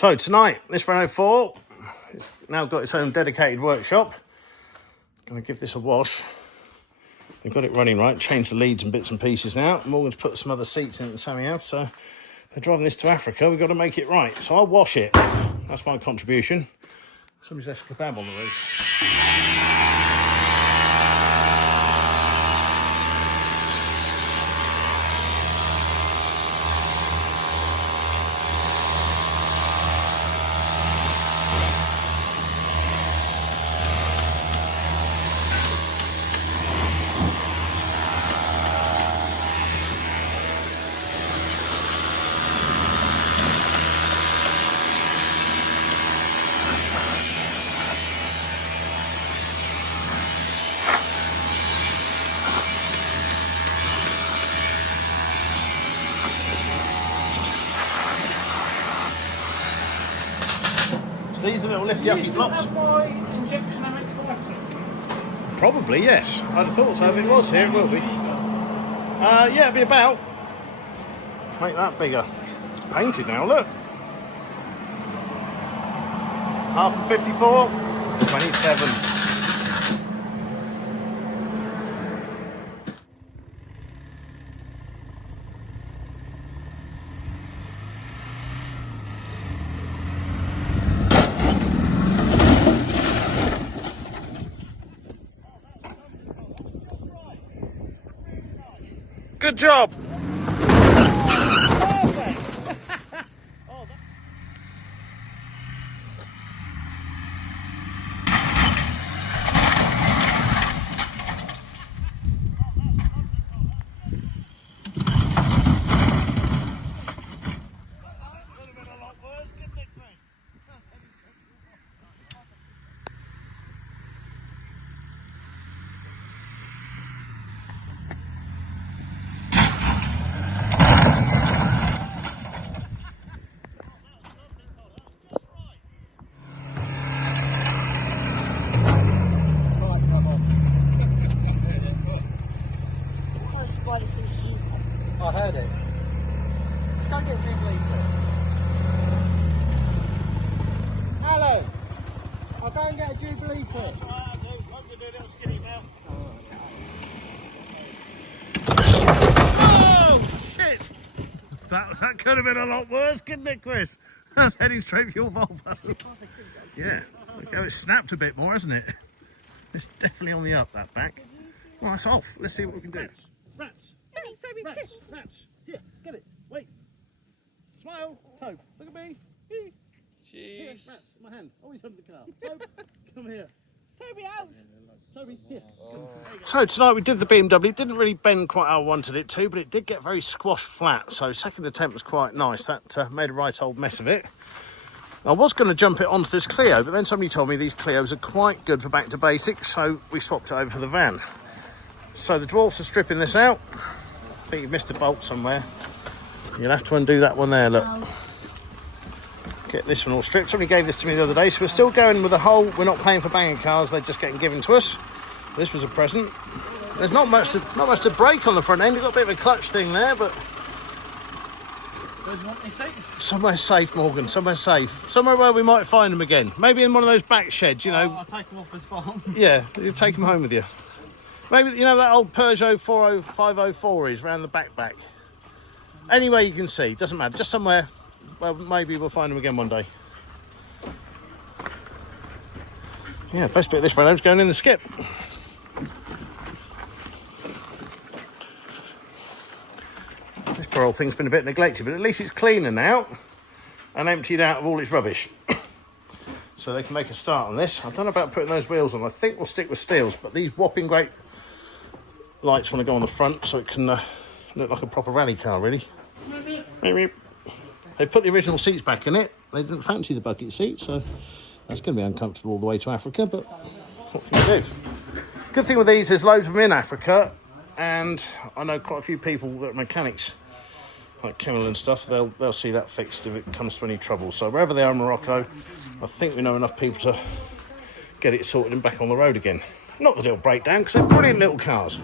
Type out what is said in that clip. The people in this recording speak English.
So tonight, this Renault 4 has now got its own dedicated workshop. Going to give this a wash. They've got it running right, changed the leads and bits and pieces now. Morgan's put some other seats in it than Sammy have, so they're driving this to Africa. We've got to make it right. So I'll wash it. That's my contribution. Somebody's left a kebab on the roof. These are little lifty uppy flops. Injection MX-5 Probably, yes. I'd have thought so. If it was here, it will be. Yeah, it'll be about. Make that bigger. It's painted now, look. Half of 54, 27. Good job. I heard it. Let's go get a Jubilee for Hello! I'll go and get a Jubilee for it. I'm going to do a little skinny now. Oh, shit! That could have been a lot worse, couldn't it, Chris? That's heading straight for your Volvo. Yeah. Okay, it snapped a bit more, hasn't it? It's definitely on the up, that back. Well, that's off. Let's see what we can do. Rats! Rats! Rats! Here, get it. Wait. Smile. Tobe, look at me. Jeez. Here, rats in my hand. Always under the car. Tobe, come here. Toby out. Toby, here. So tonight we did the BMW. It didn't really bend quite how I wanted it to, but it did get very squash flat. So second attempt was quite nice. That made a right old mess of it. I was going to jump it onto this Clio, but then somebody told me these Clios are quite good for back to basics, so we swapped it over for the van. So the dwarfs are stripping this out. I think you've missed a bolt somewhere. You'll have to undo that one there, look. Get this one all stripped. Somebody gave this to me the other day, so we're still going with the whole, we're not paying for banging cars, they're just getting given to us. This was a present. There's not much to break on the front end. You've got a bit of a clutch thing there, but somewhere safe, Morgan, somewhere safe. Somewhere where we might find them again. Maybe in one of those back sheds, you know. I'll take them off as farm. Yeah, you'll take them home with you. Maybe, you know, that old Peugeot 504 is round the back. Anywhere you can see, doesn't matter. Just somewhere where maybe we'll find them again one day. Yeah, best bit of this Renault's going in the skip. This poor old thing's been a bit neglected, but at least it's cleaner now and emptied out of all its rubbish. So they can make a start on this. I don't know about putting those wheels on. I think we'll stick with steels, but these whopping great lights want to go on the front so it can look like a proper rally car, really. They put the original seats back in it. They didn't fancy the bucket seat, so that's going to be uncomfortable all the way to Africa, but what can you do? Good thing with these, there's loads of them in Africa, and I know quite a few people that are mechanics, like Kimmel and stuff. They'll see that fixed if it comes to any trouble. So wherever they are in Morocco, I think we know enough people to get it sorted and back on the road again. Not that it'll break down, because they're brilliant little cars.